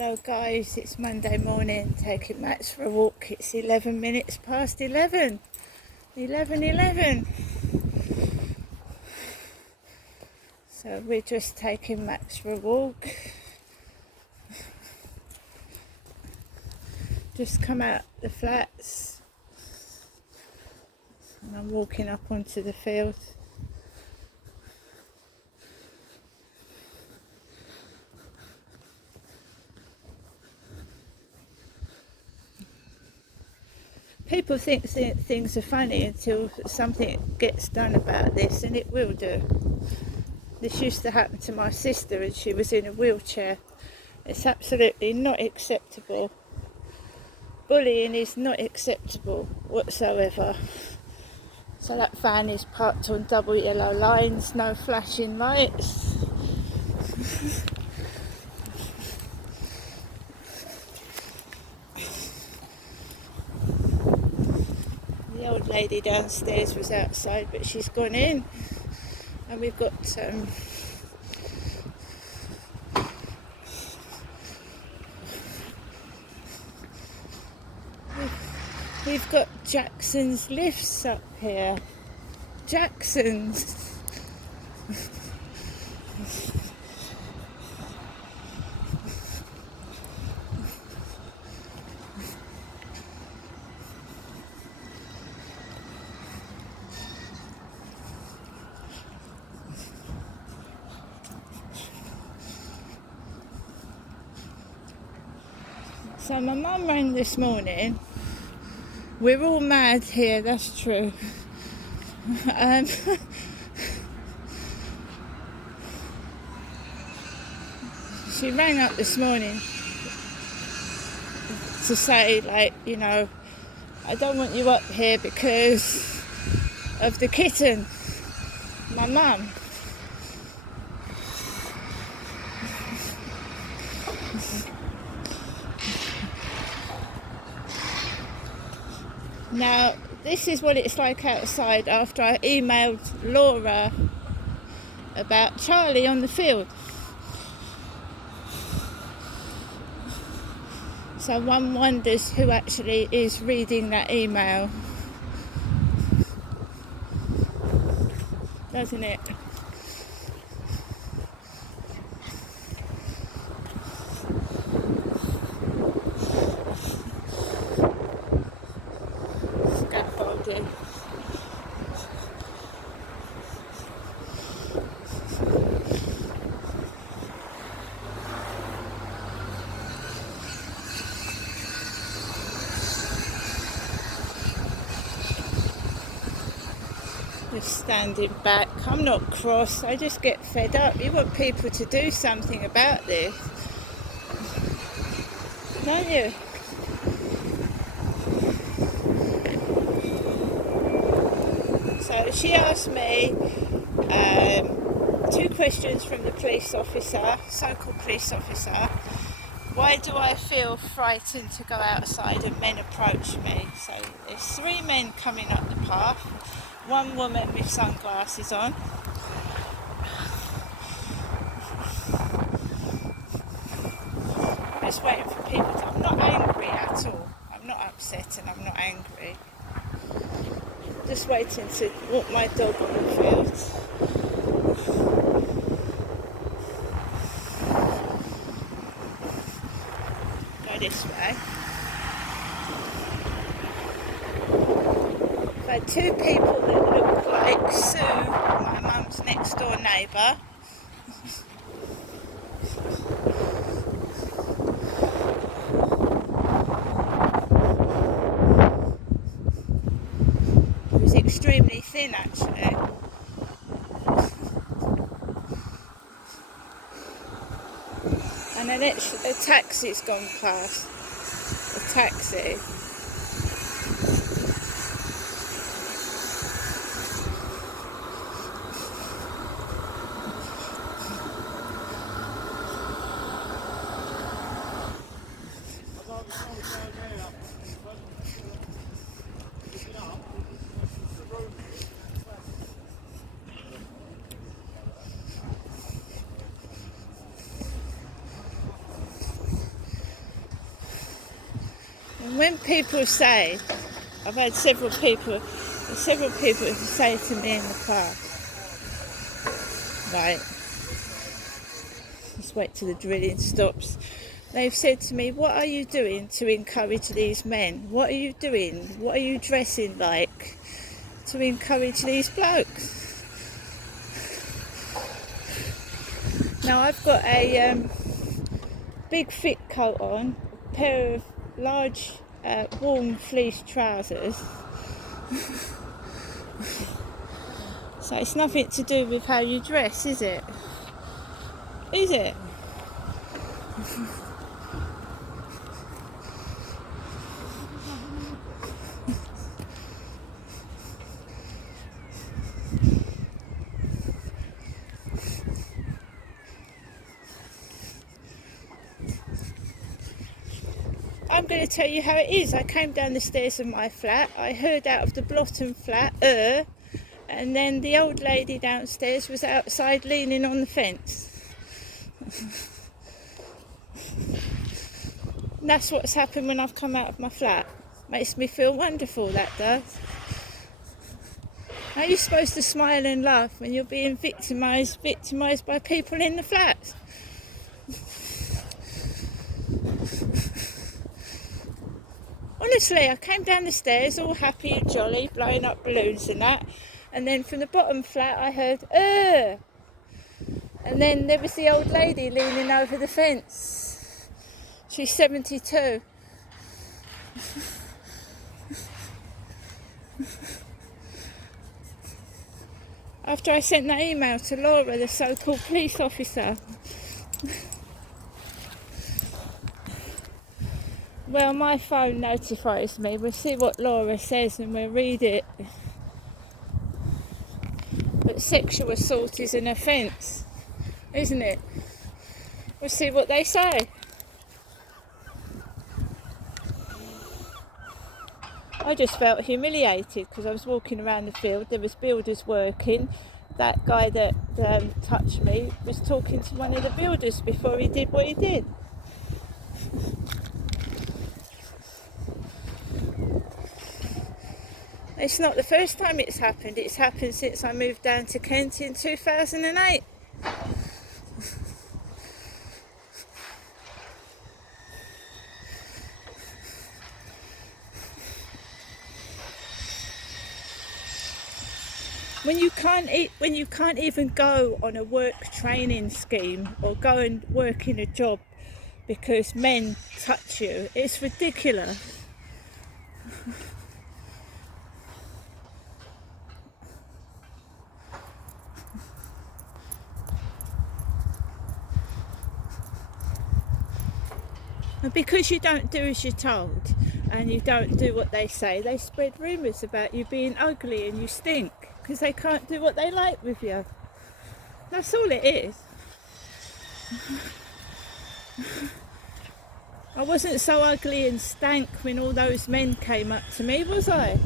Hello guys, it's Monday morning, taking Max for a walk. It's 11 minutes past 11. 11:11. So we're just taking Max for a walk. Just come out the flats and I'm walking up onto the field. People think things are funny until something gets done about this, and it will do. This used to happen to my sister and she was in a wheelchair. It's absolutely not acceptable. Bullying is not acceptable whatsoever. So that van is parked on double yellow lines, no flashing lights. The old lady downstairs was outside, but she's gone in, and we've got we've got Jackson's lifts up here. Jackson's. So my mum rang this morning. We're all mad here, that's true. She rang up this morning to say, like, I don't want you up here because of the kitten, my mum. Now, this is what it's like outside after I emailed Laura about Charlie on the field. So one wonders who actually is reading that email, doesn't it? Scaffolding. Just standing back. I'm not cross, I just get fed up. You want people to do something about this, don't you? So she asked me two questions from the police officer, so-called police officer. Why do I feel frightened to go outside and men approach me? So there's three men coming up the path, one woman with sunglasses on. I'm just waiting for people to... I'm not angry at all. I'm not upset and I'm not angry. Just waiting to walk my dog on the field. Go this way. I've had two people that look like Sue, my mum's next door neighbour. Who's extremely thin actually. And then a taxi's gone past. A taxi. And when people say, I've had several people say to me in the past, right, just wait till the drilling stops. They've said to me, what are you doing to encourage these men? What are you doing? What are you dressing like to encourage these blokes? Now I've got a big thick coat on, a pair of large warm fleece trousers. So it's nothing to do with how you dress, is it? Is it? I'm going to tell you how it is. I came down the stairs of my flat. I heard out of the bottom flat, and then the old lady downstairs was outside leaning on the fence. And that's what's happened when I've come out of my flat. Makes me feel wonderful, that does. How are you supposed to smile and laugh when you're being victimised by people in the flats? Honestly, I came down the stairs all happy and jolly, blowing up balloons and that, and then from the bottom flat I heard, and then there was the old lady leaning over the fence. She's 72. After I sent that email to Laura, the so-called police officer. Well, my phone notifies me. We'll see what Laura says and we'll read it. But sexual assault is an offence, isn't it? We'll see what they say. I just felt humiliated because I was walking around the field. There was builders working. That guy that touched me was talking to one of the builders before he did what he did. It's not the first time it's happened. It's happened since I moved down to Kent in 2008. When you can't even go on a work training scheme or go and work in a job because men touch you, it's ridiculous. And because you don't do as you're told and you don't do what they say, they spread rumours about you being ugly and you stink because they can't do what they like with you. That's all it is. I wasn't so ugly and stank when all those men came up to me, was I?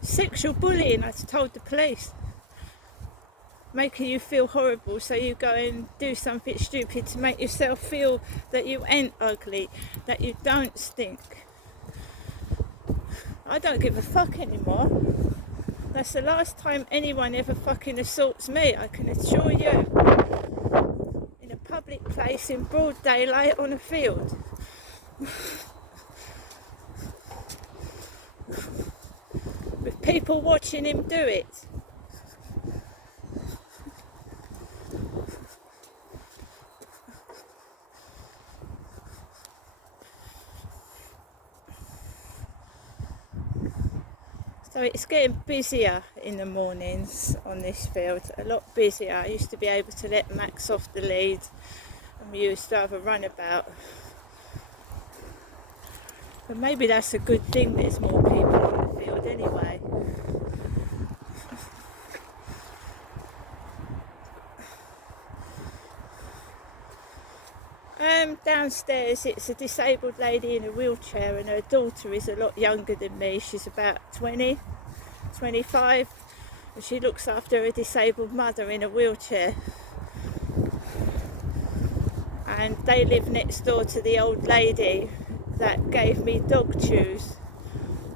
Sexual bullying, I told the police. Making you feel horrible, so you go and do something stupid to make yourself feel that you ain't ugly, that you don't stink. I don't give a fuck anymore. That's the last time anyone ever fucking assaults me, I can assure you. In a public place in broad daylight on a field. With people watching him do it. So it's getting busier in the mornings on this field, a lot busier. I used to be able to let Max off the lead and we used to have a runabout. But maybe that's a good thing, there's more people on the field anyway. Downstairs it's a disabled lady in a wheelchair and her daughter is a lot younger than me. She's about 20, 25 and she looks after a disabled mother in a wheelchair. and they live next door to the old lady that gave me dog chews.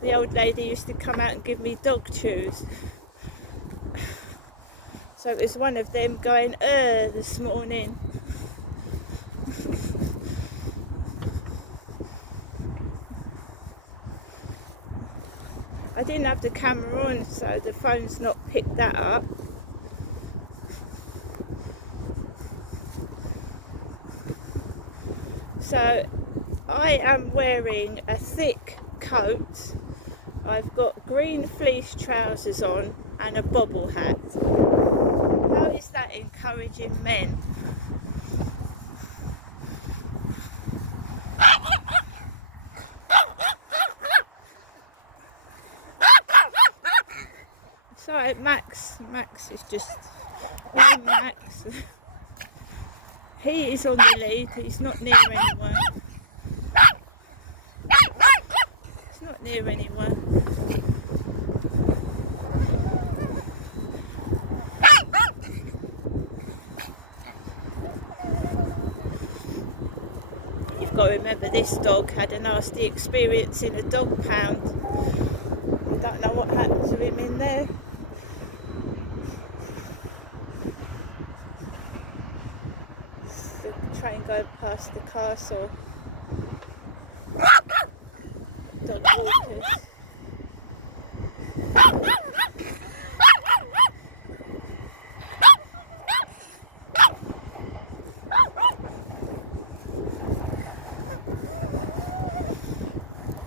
The old lady used to come out and give me dog chews. So it was one of them going, this morning. I didn't have the camera on, so the phone's not picked that up. So I am wearing a thick coat. I've got green fleece trousers on and a bobble hat. How is that encouraging men? Sorry, Max is just Max. He is on the lead, he's not near anyone. He's not near anyone. You've got to remember, this dog had a nasty experience in a dog pound. I don't know what happened to him in there. The train going past the castle. Dog walkers.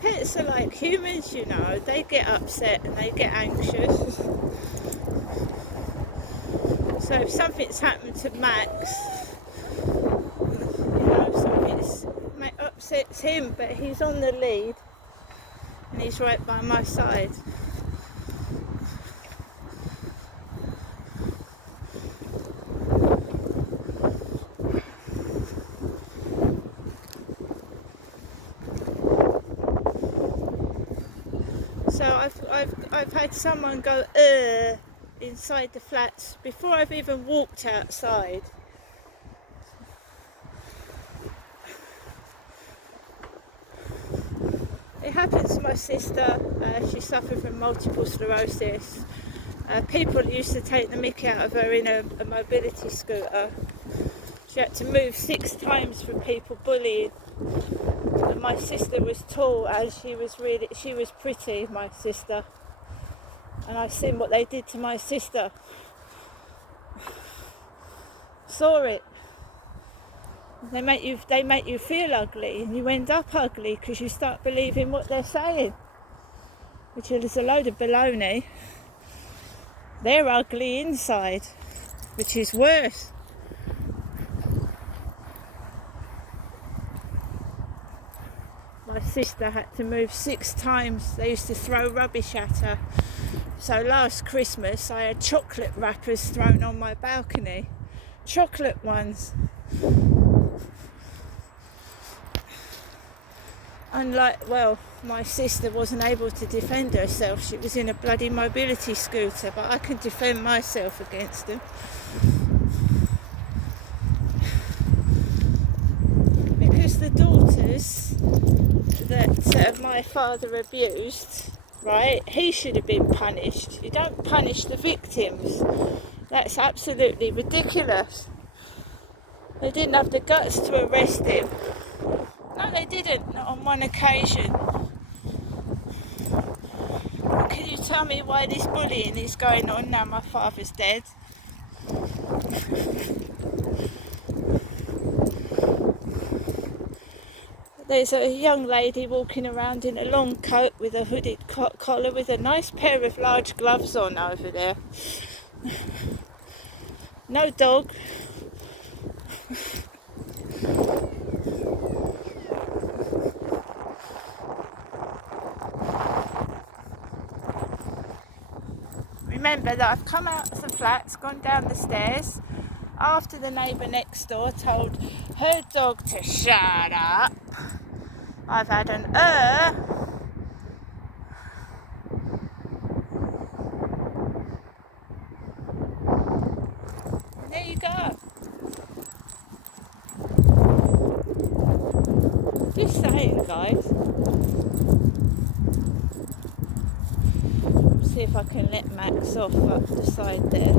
Pets are like humans, you know, they get upset and they get anxious. So if something's happened to Max, you know, something's upsets him, but he's on the lead and he's right by my side. So I've had someone go inside the flats before I've even walked outside. It happened to my sister. She suffered from multiple sclerosis. People used to take the mick out of her in a mobility scooter. She had to move 6 times from people bullying. And my sister was tall and she was pretty, my sister. And I've seen what they did to my sister. Saw it. They make you feel ugly, and you end up ugly because you start believing what they're saying, which is a load of baloney. They're ugly inside, which is worse. My sister had to move 6 times. They used to throw rubbish at her. So last Christmas I had chocolate wrappers thrown on my balcony. Chocolate ones. My sister wasn't able to defend herself. She was in a bloody mobility scooter, but I can defend myself against them. Because the daughters that my father abused, right, he should have been punished. You don't punish the victims. That's absolutely ridiculous. They didn't have the guts to arrest him. No, they didn't, not on one occasion. Can you tell me why this bullying is going on now my father's dead? There's a young lady walking around in a long coat with a hooded collar with a nice pair of large gloves on over there. No dog. Remember that I've come out of the flats, gone down the stairs, after the neighbour next door told her dog to shut up. I've had an and there you go. guys. See if I can let Max off up the side there.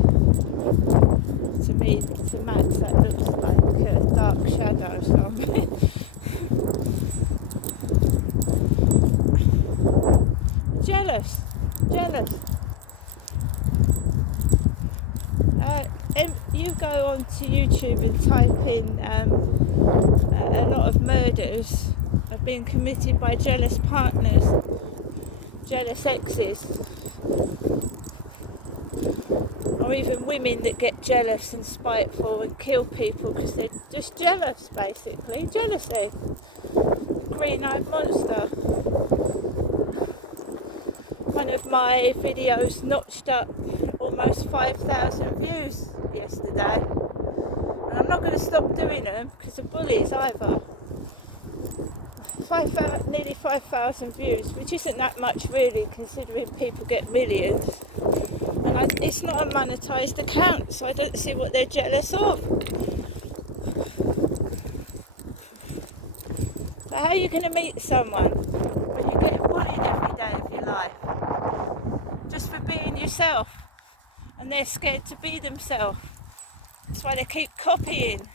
To me, to Max, that looks like a dark shadow or something. Jealous. You go onto YouTube and type in a lot of murders have been committed by jealous partners, jealous exes, or even women that get jealous and spiteful and kill people because they're just jealous, basically. Jealousy. Green-eyed monster. One of my videos notched up almost 5,000 views yesterday, and I'm not going to stop doing them because of bullies either. Nearly 5,000 views, which isn't that much really considering people get millions, and it's not a monetized account, so I don't see what they're jealous of. So how are you going to meet someone when you get bullied every day of your life just for being yourself, and they're scared to be themselves? That's why they keep copying.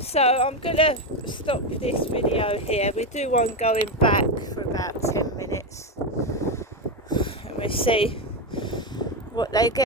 So I'm going to stop this video here. We do one going back for about 10 minutes and we'll see what they get.